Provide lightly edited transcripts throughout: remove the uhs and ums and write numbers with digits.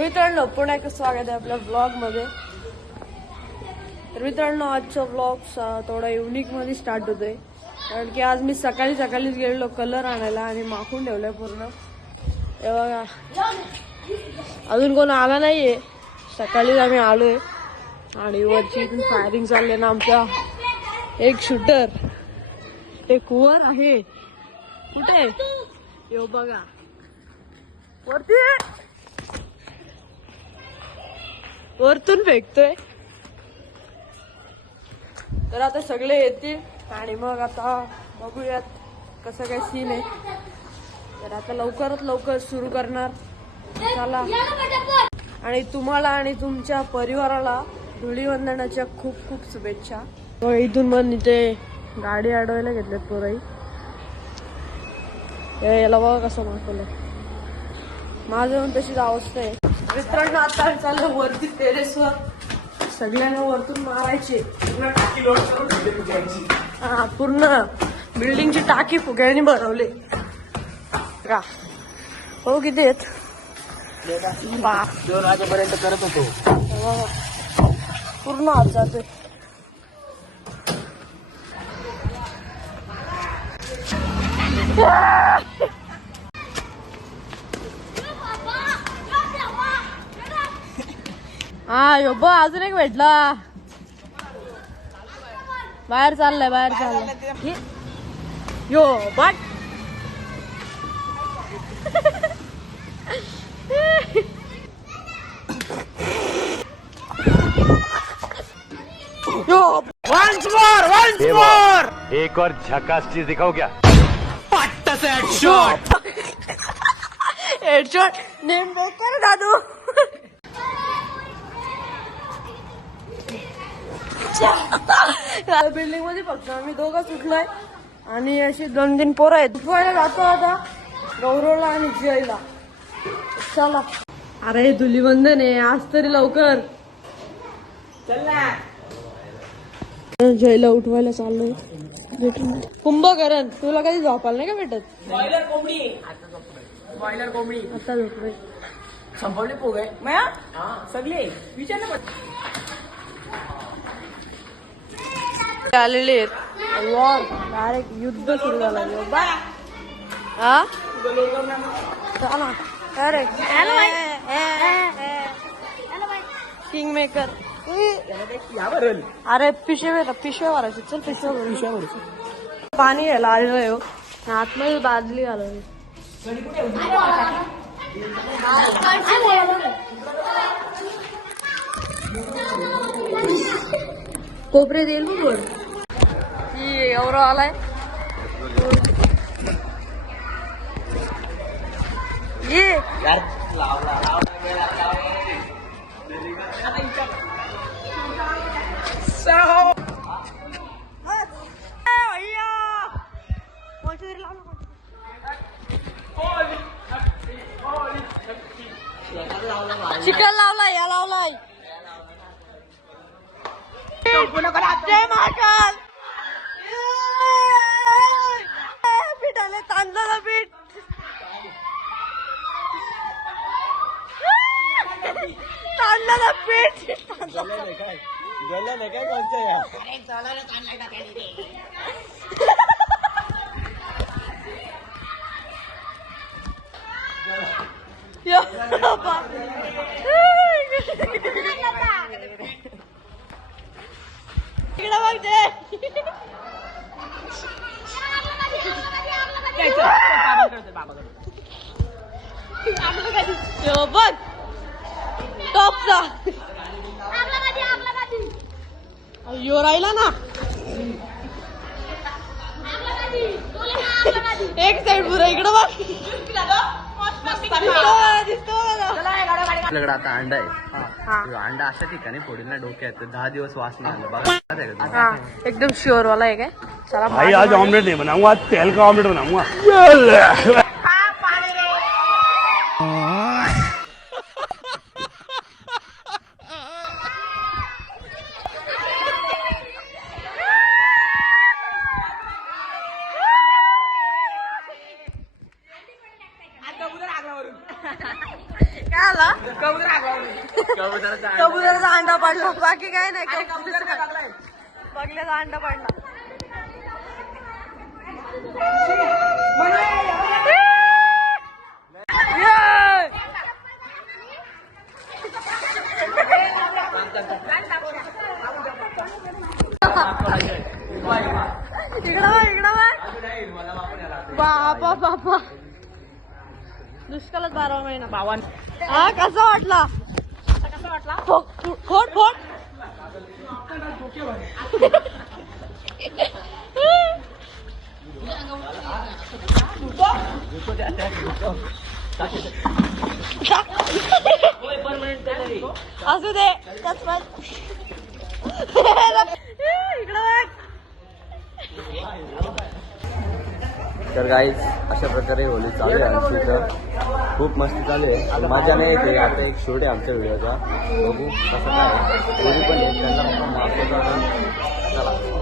तर मित्रांनो पुन्हा एक स्वागत आहे आपल्या ब्लॉग मध्ये। तर मित्रांनो आजचा ब्लॉग थोडा युनिक मध्ये स्टार्ट होतोय, कारण की आज मी सकाळीच गेलेलो कलर आणायला आणि माखून ठेवलंय पूर्ण। हे बघा अजून कोण आला नाहीये, सकाळीच आम्ही आलोय आणि वरची फायरिंग चालले ना आमच्या। एक शूटर एक वर आहे, कुठे यो बघा वरती वरतून फेकतोय। तर आता सगळे येतील आणि मग आता बघूयात कसं काय सीन आहे। तर आता लवकरात लवकर सुरू करणार चला। आणि तुम्हाला आणि तुमच्या परिवाराला धुलीवंदनाच्या खूप खूप शुभेच्छा। इथून पण इथे गाडी अडवायला घेतल्यात पोराई, याला बघा कसं मागवलं। माझं पण तशीच अवस्था आहे मित्रांनो। आता चाललं वरती टेरेसवर, सगळ्यांना वरतून मारायचे। हा पूर्ण बिल्डिंगची टाकी फुग्याने भरवले का हो। किती आहेत 2 वाजेपर्यंत करत होतो। पूर्ण हात जातोय। हा यो ब अजून एक भेटला, बाहेर चाललाय यो बट यो वंस मोर एक और झकास चीज दिखाओ क्या? हेडशॉट नेम कर दादू। बिल्डिंग मध्ये फक्त आम्ही दोघं सुटलोय आणि अशी 2-3 पोरं आहेत। उठवायला जातो आता गौरवला आणि जयला। चला अरे धुलीवंदन आहे आज तरी लवकर जयला उठवायला चाललोय। कुंभकर्ण तुला कधी झोपायला नाही का भेटत? बॉयलर कोंबडी आता झोपलोय। संपवले पोगे सगळे विचार ना आलेले आहेत वॉर, डायरेक्ट युद्ध सुरू झालं बा। हा चला अरे किंग मेकर अरे पिशव्या भरायचे। चल पिशव्या भरायचे। पाणी घ्यायला आलेलो आहे हो, आतमध्ये बादली घालवली। कोपरे देईल बघ एवढं आलाय। ये चिकन लावलाय, या लावलाय जय महाकाल। पीठ आले तांदळाला पीठ, तांदळाला पीठ गेलं नाही काय कोणतं बघ टॉपचा यो राहिला ना एक साइड पुरा इकडं बघ आपल्याकडे आता अंडा आहे। अंडा अशा ठिकाणी फोडील ना डोक्यात 10 दिवस वास नाही आला बघा। एकदम श्योर वाला है क्या? चला भाई आज ऑमलेट नहीं बनाऊंगा, आज तेल का ऑमलेट बनाऊंगा। काय आला कबुतराचा कबुतराचा अंडा पडला बाकी काय नाही बघल्याचा अंडा पडला इकडं बापा बापा दुष्काळात 12 महिना हा कसा वाटला फोड फोड असू दे इकडं तर गाईज अशा प्रकारे होली चालू आहे आमची इथं खूप मस्ती चालू आहे मजा नाही येते आता एक शूट आहे आमच्या व्हिडिओचा बघू कसं काय होली पण आहे त्यांना पण माफवता चला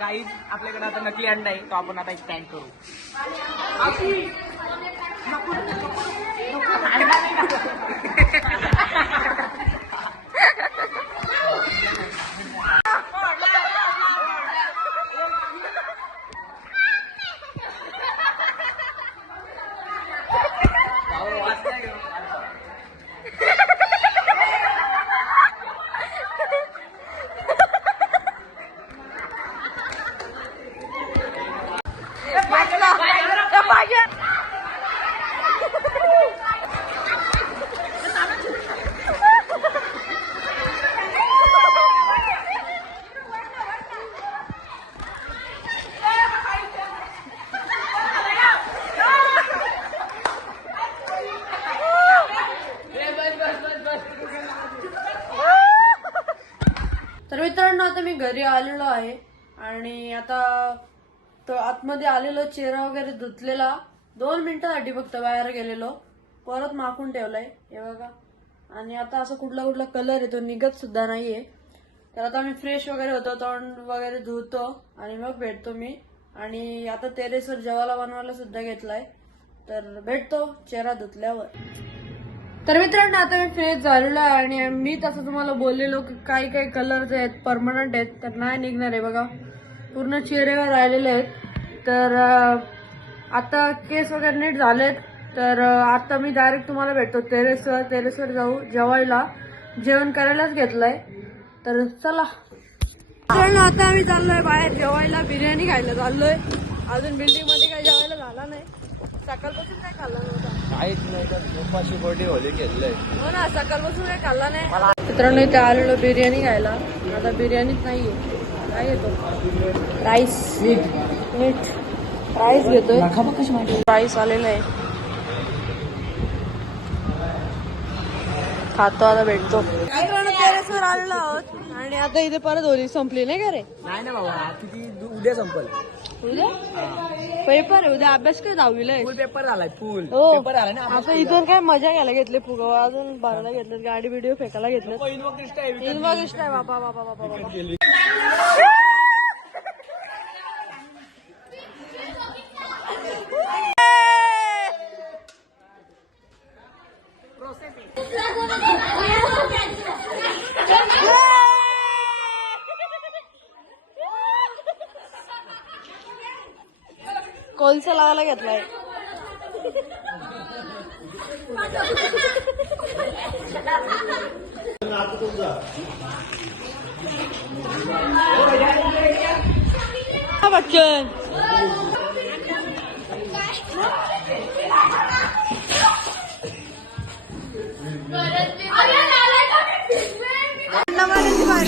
गाईज आपल्याकडे आता नकली अंडा आहे तो आपण आता एक टँक करू तर मित्रांनो आता मी घरी आलेलो आहे आणि आता तो आतमध्ये आलेलो चेहरा वगैरे धुतलेला 2 मिनिटांसाठी फक्त बाहेर गेलेलो परत माखून ठेवलाय हे बघा आणि आता असं कुठला कुठला कलर येतो निघत सुद्धा नाहीये तर आता मी फ्रेश वगैरे होतो तोंड वगैरे धुतो आणि मग भेटतो मी आणि आता टेरेसवर जेवायला बनवायला सुद्धा घेतलाय तर भेटतो चेहरा धुतल्यावर तर मित्रांनो आता मी फ्रेश झालेलो आहे आणि मी तसं तुम्हाला बोललेलो की काही काही कलर्स आहेत परमनंट आहेत तर नाही निघणार आहे बघा पूर्ण चेहऱ्यावर राहिलेले आहेत तर आता केस वगैरे नीट झालेत तर आता मी डायरेक्ट तुम्हाला भेटतो टेरेसवर जाऊ जेवायला जेवण करायलाच घेतलंय तर चला मित्रांनो आता आम्ही चाललोय बाहेर जेवायला बिर्याणी खायला चाललोय अजून बिल्डिंग मध्ये काही जेवायला झाला नाही सकाळपासून काय खाल्ला नव्हता काहीच नाही तर उपाशी पोटी होली घेतलंय हो ना सकाळपासून काही खाल्ला नाही मित्रांनो इथे आलेलो बिर्याणी खायला आता बिर्याणीच नाहीये काय घेतो राईस मीठ राईस घेतोय राईस आलेला आहे खातो आता भेटतो मित्रांनो टेरेसवर आलेलो आहोत आणि आता इथे परत होली संपली नाही का रे नाही ना बाबा किती उद्या संपल उद्या पेपर आहे उद्या. अभ्यास काय दहावीला आहे. फुल पेपर झालाय फुल हो. पेपर झाला ना आता इथून काय मजा घ्यायला घेतली फुगावा अजून भरायला घेतलं गाडी व्हिडिओ फेकायला घेतलं. इन्वोकिस्ट आहे इन्व्होकिस्ट आहे बाबा बाबा बाबा बाबा. कोलसा लावायला घेतलाय. हा बच्चन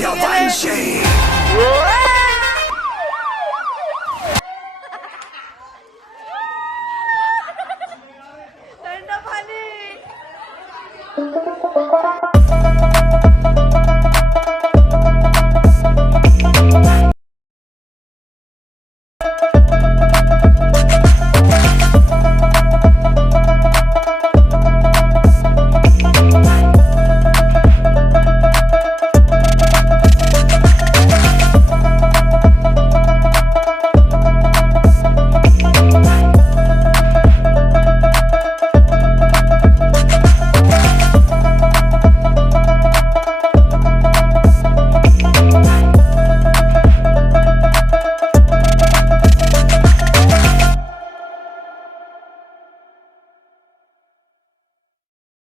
Your banshee.